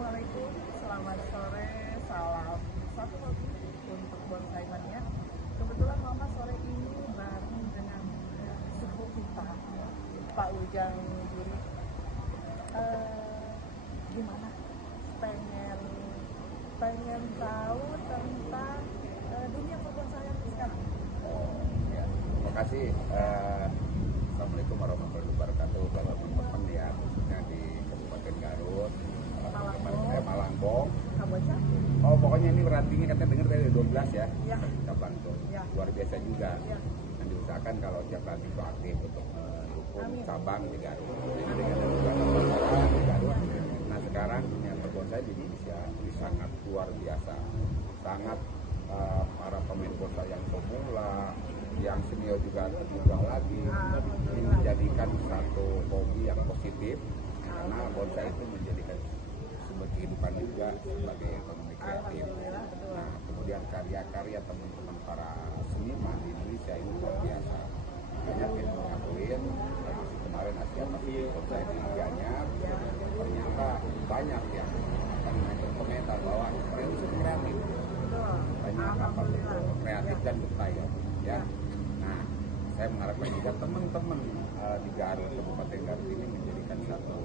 Assalamualaikum, selamat sore, salam satu hobi untuk bonsai mania. Kebetulan Mama sore ini bareng dengan sepupu kita, Pak Ujang Giri. Gimana? Pengen tahu tentang dunia perbonsaian sekarang. Ya, terima kasih. Assalamualaikum warahmatullahi wabarakatuh. Kalau teman-teman ya, khususnya di Kabupaten Garut, Malangbong. Kamboja? Oh, pokoknya ini rantingnya katanya dengar dari 12 ya. Ya. Cabang tuh. Ya. Luar biasa juga. Ya. Dan diusahakan kalau tiap ranting itu aktif untuk mendukung Amin. cabang di Garut. Jadi dengan ada juga cabang di Garut. Nah, sekarang dunia perbonsai di Indonesia ini sangat luar biasa. Sangat para pemain bonsai yang pemula, yang senior juga terbuka lagi, ini menjadikan satu hobi yang positif karena bonsai itu menjadikan sumber kehidupan juga sebagai ekonomi kreatif. Nah, kemudian karya-karya teman-teman para seniman di Indonesia ini luar biasa. Banyak yang mengakuin, masih kemarin Asia Pasifik Bonsai di Gianyar, ternyata banyak yang akan berkomentar bahwa itu kreatif. Banyak apa kreatif dan bertayang ya. Nah, saya mengharapkan juga teman-teman di Garut, Kabupaten Garut ini menjadikan satu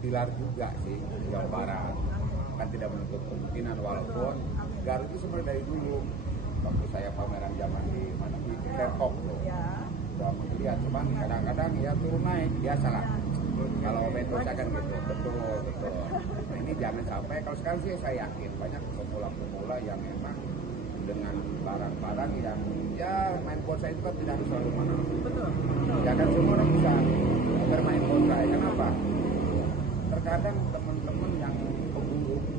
pilar juga sih Jawa Barat. Kan tidak menutup kemungkinan walaupun Garut itu sebenarnya dari dulu waktu saya pameran zaman di mana di Depok tuh. Udah melihat cuman kadang-kadang ya turun naik biasalah. Kalau metode kan gitu, betul. Nah, ini jangan sampai, kalau sekarang sih saya yakin banyak pemula-pemula yang memang dengan barang-barang yang ya main bonsai itu kan tidak harus selalu mahal. Betul. Ya kan semua orang bisa bermain bonsai. Kenapa? Terkadang teman-teman yang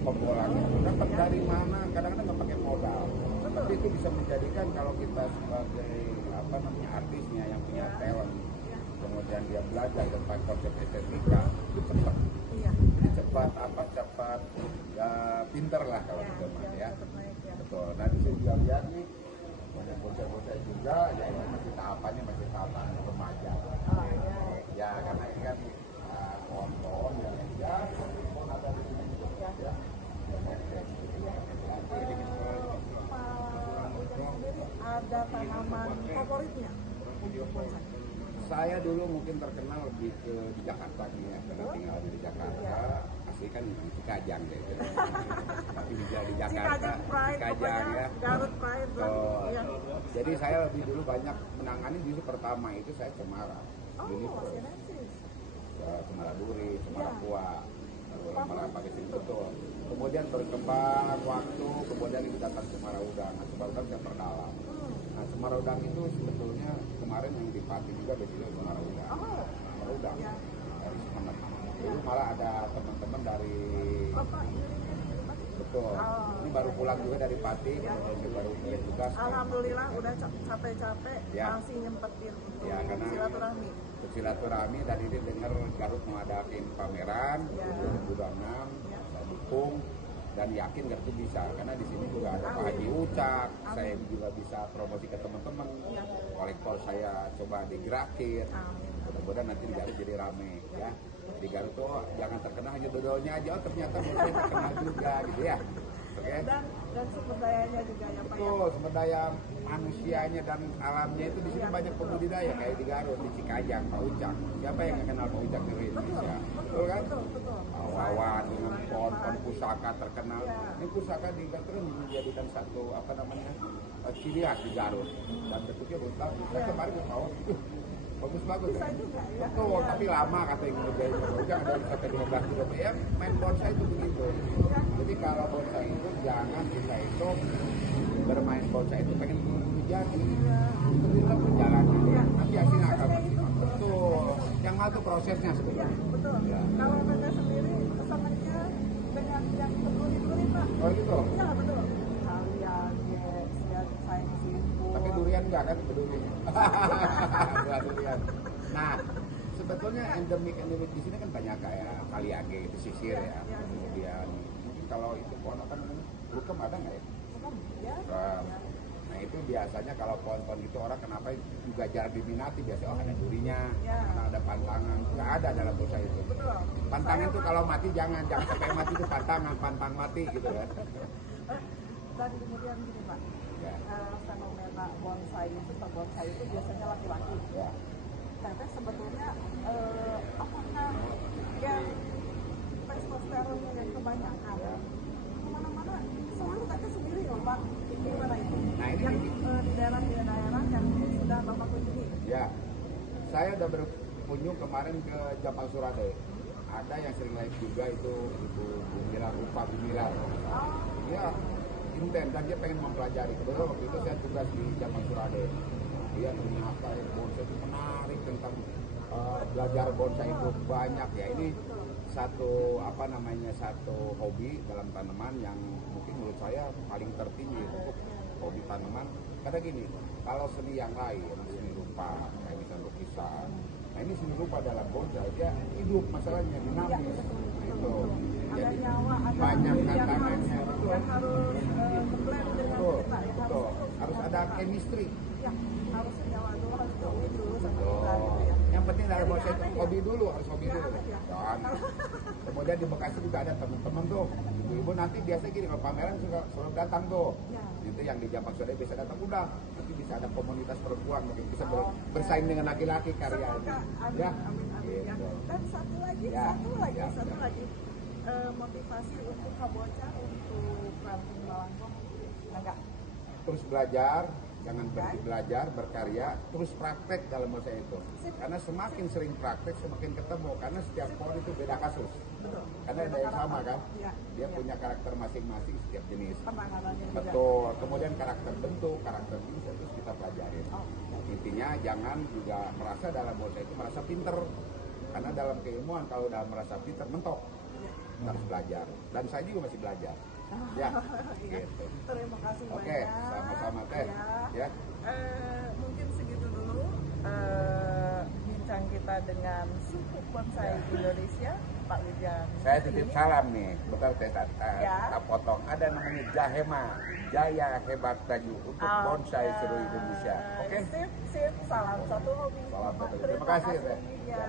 pemulanya dapat dari mana? Kadang-kadang nggak pakai modal. Tapi itu bisa menjadikan kalau kita sebagai artisnya yang punya talent, kemudian dia belajar tentang konsep estetika itu cepat, cepat ya pinter lah kalau gitu mah ya. Betul. Nah di sini juga lihat nih banyak bonsai-bonsai juga ya, ini masih tahapan remaja. Ya karena ini kan pohon-pohon yang pohon ada di sini ya. Ada tanaman favoritnya untuk bonsai? Saya dulu mungkin terkenal lebih di Jakarta nih ya, karena tinggal di Jakarta. Asli kan Cikajang deh. Tapi di Jakarta, Cikajang ya. Garut Pride. Ya. Jadi saya lebih dulu banyak menangani justru pertama itu saya Cemara. Cemara Duri, Cemara Tua, Cemara pakai sini betul. Kemudian berkembang waktu, kemudian itu datang Cemara Udang. Nah, Cemara Udang saya perdalam. Nah, Cemara Udang itu sebetulnya kemarin yang dipati juga basicnya Cemara Udang. Cemara Udang dari Semenep. Dulu malah ada teman-teman dari betul. Ini baru pulang juga dari Pati, kemudian baru pulang juga. Alhamdulillah udah capek-capek masih nyempetin ya, karena silaturahmi. Silaturahmi tadi dia dengar Garut mengadakan pameran 2026, saya dukung dan yakin Garut itu bisa karena di sini juga ada Pak Haji Ucak, saya juga bisa promosi ke teman-teman, kolektor saya coba digerakin, mudah-mudahan nanti di Garut jadi rame ya. Di Garut tuh jangan terkenal hanya dodolnya aja, oh ternyata mereka terkenal juga gitu ya. Oke. Dan sumber dayanya juga ya Pak. Betul, sumber daya manusianya dan alamnya itu di sini banyak pembudidaya kayak di Garut, di Cikajang, Pak Ujang. Siapa yang nggak kenal Pak Ujang dari Indonesia? Betul kan? Betul. Wawan dengan pohon pusaka terkenal. Ini pusaka di Garut kan menjadikan satu ciri khas di Garut dan bentuknya brutal. Saya kemarin tahu itu bagus bisa juga ya. Betul, tapi lama kata yang ngerjain Ujang ada sampai 15 kilo ya. Main bonsai itu begitu. Jadi kalau bonsai itu jangan kita itu bermain bonsai itu pengen jadi itu kita perjalanan nanti hasilnya akan maksimal. Betul, yang mahal itu prosesnya sebenarnya. Betul. Kalau mereka sendiri senangnya dengan yang berduri-duri Pak. Oh gitu? Iya betul. Kalian ya saya simpul. Tapi durian enggak kan berduri? Enggak durian. Nah, sebetulnya endemik di sini kan banyak kayak kaliage, pesisir ya. Kemudian mungkin kalau itu pohon apa namanya? Brukem ada nggak ya? Ya. Nah itu biasanya kalau pohon-pohon itu orang kenapa juga jarang diminati, biasanya oh ada durinya, Ya. karena ada pantangan, nggak ada dalam bonsai itu. Betul. Pantangan Saya tuh kalau mati jangan sampai mati itu pantangan, pantang mati gitu kan. dan kemudian gini Pak, Ya. fenomena bonsai itu, bonsai itu biasanya laki-laki. Ya. Tapi sebetulnya apakah yang testosteronnya yang kebanyakan Ya. kemana-mana selalu kakak sendiri loh Pak, gimana itu? Nah, ini yang nih. di daerah yang sudah Bapak kunjungi. Ya, saya udah berkunjung kemarin ke Japang Surade. Ada yang sering live juga itu Ibu Gumilar, Rupa Gumilar. Dia intens dan dia pengen mempelajari. Kebetulan waktu itu saya tugas di Japang Surade. Dia ternyata bonsai itu menarik tentang belajar bonsai itu banyak ya. Ini satu satu hobi dalam tanaman yang mungkin menurut saya paling tertinggi untuk hobi tanaman. Karena gini, kalau seni yang lain, seni rupa, kayak misalnya lukisan, nah ini seni rupa dalam bonsai dia hidup, masalahnya dinamis. Nah, itu Ada jadi nyawa, ada banyak yang tantangannya. yang harus ngeblend dengan Betul, kita, yang betul. Harus ada chemistry. Ya, harus nyawa dulu, harus hobi dulu sama Betul. kita gitu ya. Yang penting dalam Jadi bonsai itu aneh ya? hobi dulu, harus hobi Ya, dulu. aneh ya? Dan kemudian di Bekasi juga ada teman-teman tuh, ibu-ibu nanti biasa gini kalau pameran suka selalu datang tuh. Ya. Itu yang di Japang Surade bisa datang udah, nanti bisa ada komunitas perempuan mungkin bisa Oh, bersaing dengan laki-laki karyanya. Semoga amin, Ya, amin, amin ya. gitu. Dan satu lagi, Ya, ya, satu ya. lagi motivasi untuk Kabocha untuk planting Malangkong enggak? Terus belajar, jangan berhenti belajar, berkarya, terus praktek dalam bonsai itu. Karena semakin sering praktek, semakin ketemu. Karena setiap pohon itu beda kasus. Betul. Karena ada yang sama kan, Ya, dia ya. punya karakter masing-masing setiap jenis. Penanganannya juga. Betul. Kemudian karakter bentuk, karakter jenis itu kita pelajarin. Oh. Intinya jangan juga merasa dalam bonsai itu merasa pinter. Karena dalam keilmuan kalau udah merasa pinter mentok, Ya. harus belajar. Dan saya juga masih belajar. Ya, Iya. gitu. Terima kasih Oke, banyak. sama-sama Teh. Ya. Ya. Mungkin segitu dulu bincang kita dengan suku bonsai Indonesia, Pak Wijang. Saya titip salam nih, bentar Teh Ya. tak potong. Ada namanya Jahema, Jaya Hebat Taju untuk bonsai seluruh Indonesia. Oke? Sip, salam satu hobi. Salam satu hobi. Terima Terima kasih, kasih. Teh. Ya.